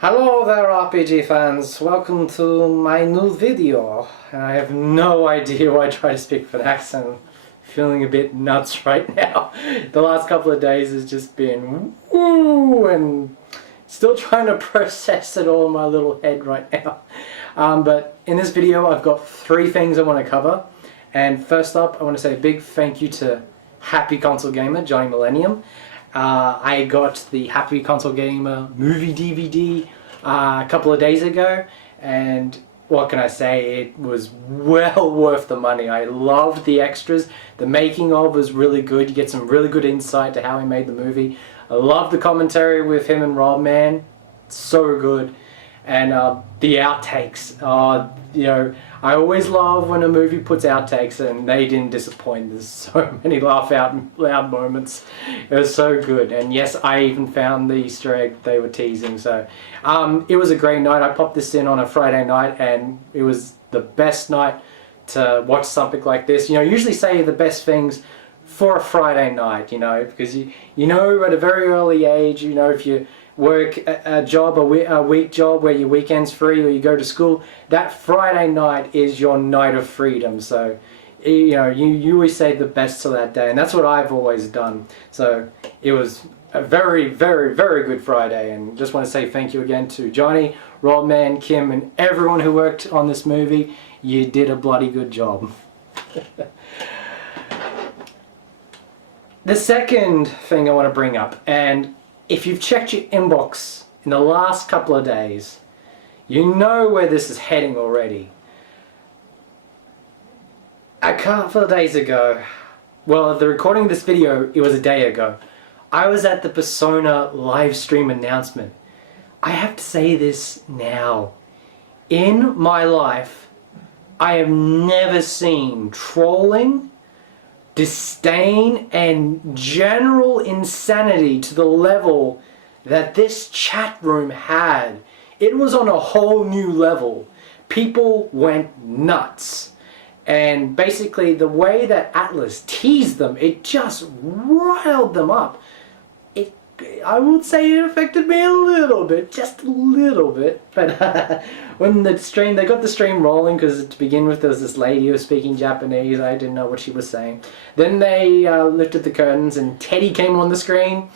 Hello there RPG fans, welcome to my new video. And I have no idea why I try to speak with an accent. I'm feeling a bit nuts right now. The last couple of days has just been woo and still trying to process it all in my little head right now. But in this video I've got three things I want to cover. And first up I want to say a big thank you to Happy Console Gamer, Johnny Millennium. I got the Happy Console Gamer Movie DVD a couple of days ago, and what can I say, it was well worth the money. I loved the extras. The making of was really good. You get some really good insight to how he made the movie. I love the commentary with him and Rob, man. So good. And the outtakes, you know, I always love when a movie puts outtakes, and they didn't disappoint. There's so many laugh out loud moments. It was so good. And yes, I even found the Easter egg they were teasing. So it was a great night. I popped this in on a Friday night, and it was the best night to watch something like this. You know, I usually say the best things for a Friday night, you know, because you know at a very early age, you know, if you work a job, a week job where your weekend's free, or you go to school, that Friday night is your night of freedom. So you know, you always save the best till that day, and that's what I've always done. So it was a very, very, very good Friday, and just want to say thank you again to Johnny, Robman, Kim, and everyone who worked on this movie. You did a bloody good job. The second thing I want to bring up, and if you've checked your inbox in the last couple of days, you know where this is heading already. A couple of days ago, well, the recording of this video, it was a day ago, I was at the Persona live stream announcement. I have to say this now. In my life, I have never seen trolling, disdain, and general insanity to the level that this chat room had. It was on a whole new level. People went nuts. And basically the way that Atlas teased them, it just riled them up. I would say it affected me a little bit, just a little bit. But when they got the stream rolling, because to begin with there was this lady who was speaking Japanese. I didn't know what she was saying. Then they lifted the curtains and Teddy came on the screen.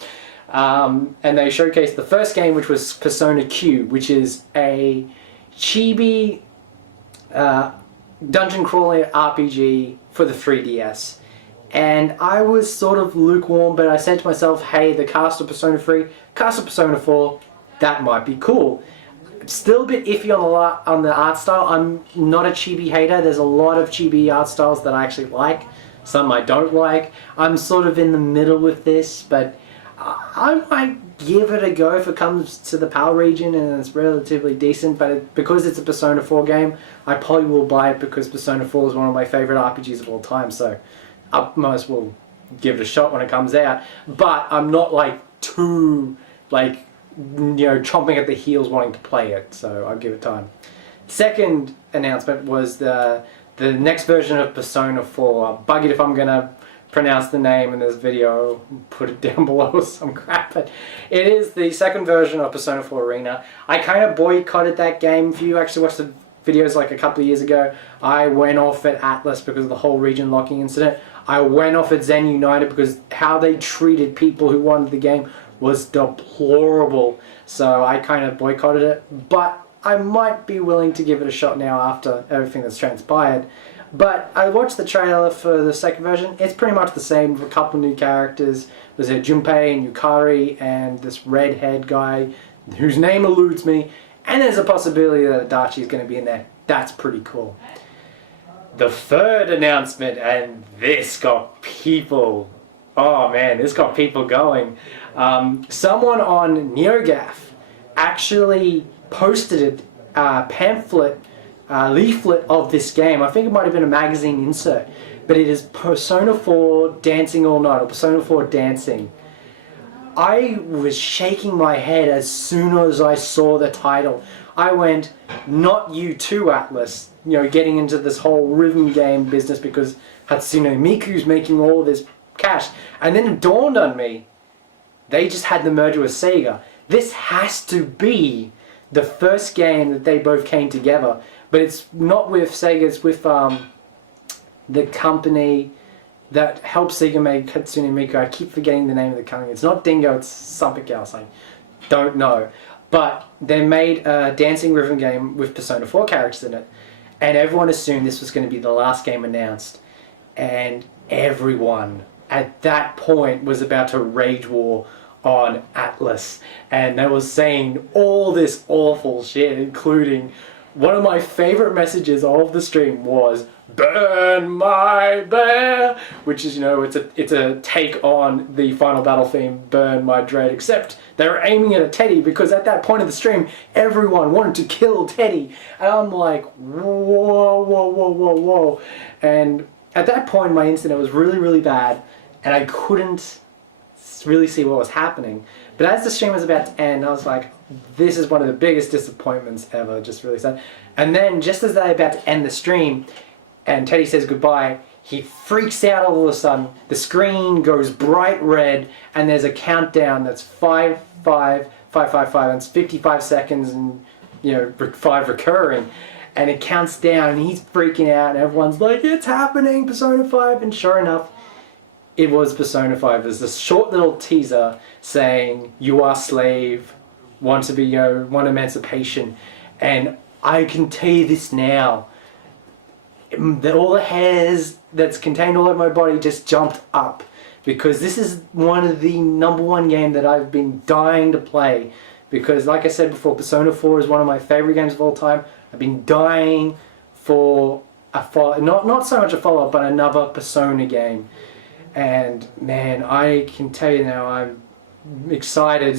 And they showcased the first game, which was Persona Q, which is a chibi dungeon crawler RPG for the 3DS. And I was sort of lukewarm, but I said to myself, hey, the cast of Persona 3, cast of Persona 4, that might be cool. Still a bit iffy on the art style. I'm not a chibi hater. There's a lot of chibi art styles that I actually like. Some I don't like. I'm sort of in the middle with this, but I might give it a go if it comes to the PAL region and it's relatively decent. But because it's a Persona 4 game, I probably will buy it because Persona 4 is one of my favorite RPGs of all time. So I might as well give it a shot when it comes out. But I'm not like too, like, you know, chomping at the heels wanting to play it. So I'll give it time. Second announcement was the next version of Persona 4. Bug it if I'm gonna pronounce the name in this video, put it down below some crap, but it is the second version of Persona 4 Arena. I kind of boycotted that game. If you actually watched the videos like a couple of years ago, I went off at Atlas because of the whole region locking incident. I went off at Zen United because how they treated people who wanted the game was deplorable. So I kind of boycotted it, but I might be willing to give it a shot now after everything that's transpired. But I watched the trailer for the second version. It's pretty much the same with a couple new characters. There's a Junpei and Yukari and this redhead guy whose name eludes me. And there's a possibility that Adachi is going to be in there. That's pretty cool. The third announcement, and this got people, oh man, this got people going. Someone on NeoGAF actually posted a pamphlet, leaflet of this game. I think it might have been a magazine insert, but it is Persona 4 Dancing All Night, or Persona 4 Dancing. I was shaking my head as soon as I saw the title. I went, not you too, Atlas. You know, getting into this whole rhythm game business because Hatsune Miku's making all this cash. And then it dawned on me, they just had the merger with Sega. This has to be the first game that they both came together. But it's not with Sega, it's with the company that helped Sega make Hatsune Miku. I keep forgetting the name of the company. It's not Dingo, it's something else. I don't know. But they made a dancing rhythm game with Persona 4 characters in it. And everyone assumed this was going to be the last game announced. And everyone at that point was about to rage war on Atlas. And they were saying all this awful shit, including one of my favorite messages of the stream was, "Burn my bear," which is, you know, it's a take on the Final Battle theme, "Burn my dread," except they were aiming at a Teddy, because at that point of the stream, everyone wanted to kill Teddy. And I'm like, whoa, whoa, whoa, whoa, whoa. And at that point, my internet was really, really bad, and I couldn't really see what was happening. But as the stream was about to end, I was like, this is one of the biggest disappointments ever, just really sad. And then, just as they're about to end the stream, and Teddy says goodbye, he freaks out all of a sudden, the screen goes bright red, and there's a countdown that's 5, 5, 5, 5, 5, and it's 55 seconds, and, you know, 5 recurring. And it counts down, and he's freaking out, and everyone's like, "It's happening, Persona 5, and sure enough, it was Persona 5. There's this short little teaser saying, "You are slave, want to be, you know, want emancipation." And I can tell you this now, all the hairs that's contained all over my body just jumped up, because this is one of the #1 game that I've been dying to play. Because, like I said before, Persona 4 is one of my favorite games of all time. I've been dying for a not so much a follow-up, but another Persona game. And man, I can tell you now, I'm excited.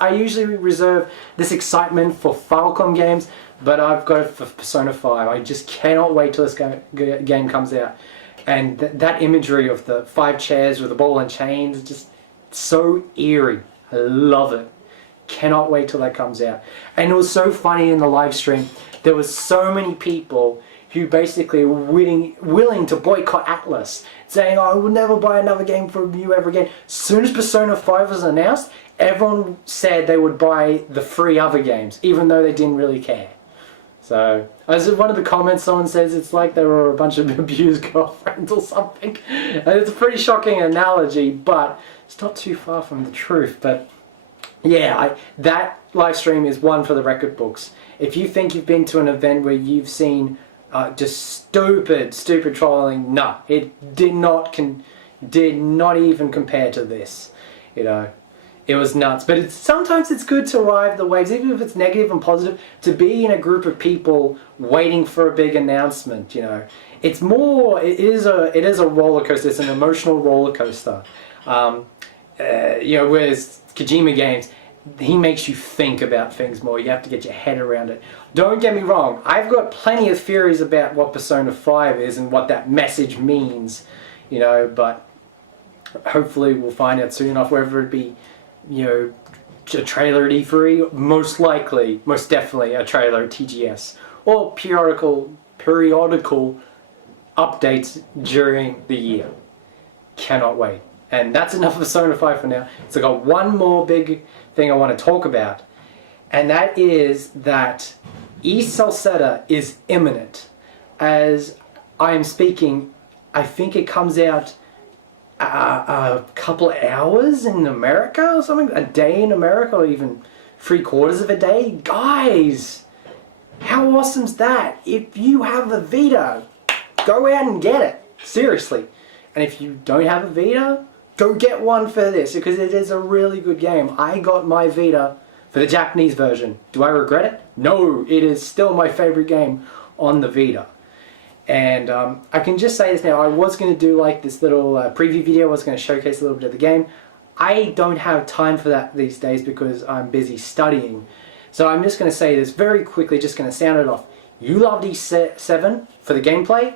I usually reserve this excitement for Falcom games, but I've got it for Persona 5. I just cannot wait till this game comes out. And that imagery of the 5 chairs with the ball and chains is just so eerie. I love it. Cannot wait till that comes out. And it was so funny in the live stream. There was so many people who basically were willing to boycott Atlas, saying, "Oh, I will never buy another game from you ever again." As soon as Persona 5 was announced, everyone said they would buy the 3 other games, even though they didn't really care. So, as one of the comments, someone says it's like they were a bunch of abused girlfriends or something. And it's a pretty shocking analogy, but it's not too far from the truth. But yeah, that live stream is one for the record books. If you think you've been to an event where you've seen just stupid trolling, no, it did not even compare to this. You know, it was nuts. But sometimes it's good to ride the waves, even if it's negative and positive, to be in a group of people waiting for a big announcement. You know, it is a roller coaster. It's an emotional roller coaster. You know, whereas Kojima games, he makes you think about things more. You have to get your head around it. Don't get me wrong, I've got plenty of theories about what Persona 5 is and what that message means, you know, but hopefully we'll find out soon enough, whether it be, you know, a trailer at E3, most definitely a trailer at TGS, or periodical updates during the year. Cannot wait. And that's enough of Persona 5 for now. So I've got one more big thing I want to talk about, and that is that Ys Celceta is imminent. As I am speaking, I think it comes out a couple of hours in America or something, a day in America, or even 3/4 of a day. Guys, how awesome's that? If you have a Vita, go out and get it. Seriously. And if you don't have a Vita, go get one for this, because it is a really good game. I got my Vita for the Japanese version. Do I regret it? No, it is still my favorite game on the Vita. And I can just say this now, I was going to do like this little preview video, I was going to showcase a little bit of the game. I don't have time for that these days because I'm busy studying. So I'm just going to say this very quickly, just going to sound it off. You loved E7 for the gameplay,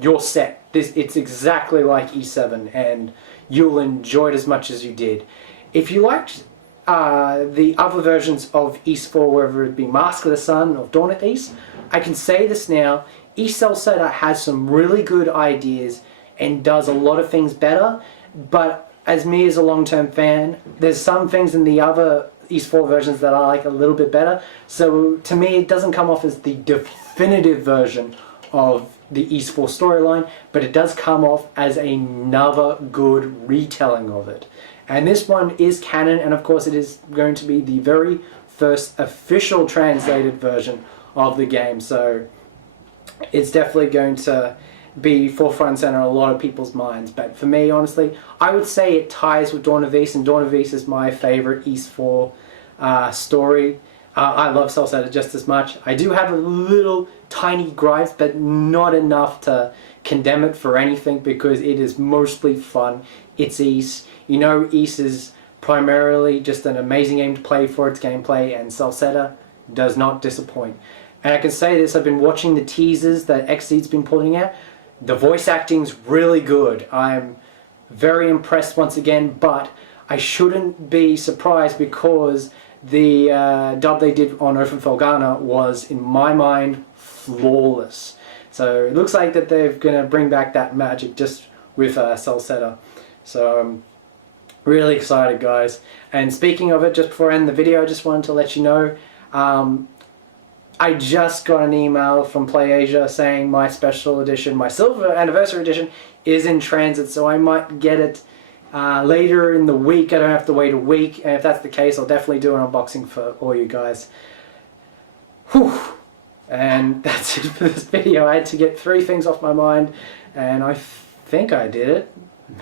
you're set. It's exactly like E7, and you'll enjoy it as much as you did. If you liked the other versions of Ys 4, whether it be Mask of the Sun or Dawn of Ys, I can say this now, Ys Celceta has some really good ideas and does a lot of things better, but as me as a long-term fan, there's some things in the other Ys 4 versions that I like a little bit better. So to me, it doesn't come off as the definitive version of the Ys 4 storyline, but it does come off as another good retelling of it. And this one is canon, and of course it is going to be the very first official translated version of the game. So it's definitely going to be forefront and center in a lot of people's minds. But for me, honestly, I would say it ties with Dawn of Ys, and Dawn of Ys is my favorite Ys 4 story. I love Celceta just as much. I do have a little tiny gripes, but not enough to condemn it for anything, because it is mostly fun. It's Ys. You know, Ys is primarily just an amazing game to play for its gameplay, and Celceta does not disappoint. And I can say this, I've been watching the teasers that XSeed's been putting out. The voice acting's really good. I'm very impressed once again, but I shouldn't be surprised, because the dub they did on Open Felgana was, in my mind, flawless. So it looks like that they're going to bring back that magic just with Celceta. So I'm really excited, guys. And speaking of it, just before I end the video, I just wanted to let you know, I just got an email from PlayAsia saying my special edition, my silver anniversary edition, is in transit, so I might get it later in the week. I don't have to wait a week, and if that's the case, I'll definitely do an unboxing for all you guys. Whew. And that's it for this video. I had to get 3 things off my mind, and I think I did it.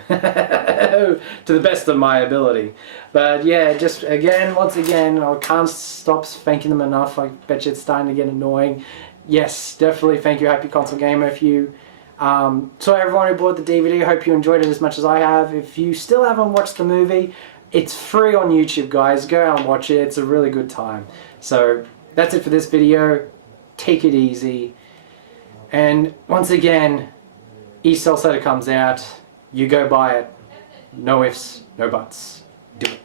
To the best of my ability. But yeah, just again, once again, I can't stop thanking them enough. I bet you it's starting to get annoying. Yes, definitely thank you, Happy Console Gamer. If you so everyone who bought the DVD, I hope you enjoyed it as much as I have. If you still haven't watched the movie, it's free on YouTube, guys. Go out and watch it. It's a really good time. So that's it for this video. Take it easy. And once again, Ys Celceta comes out. You go buy it. No ifs, no buts. Do it.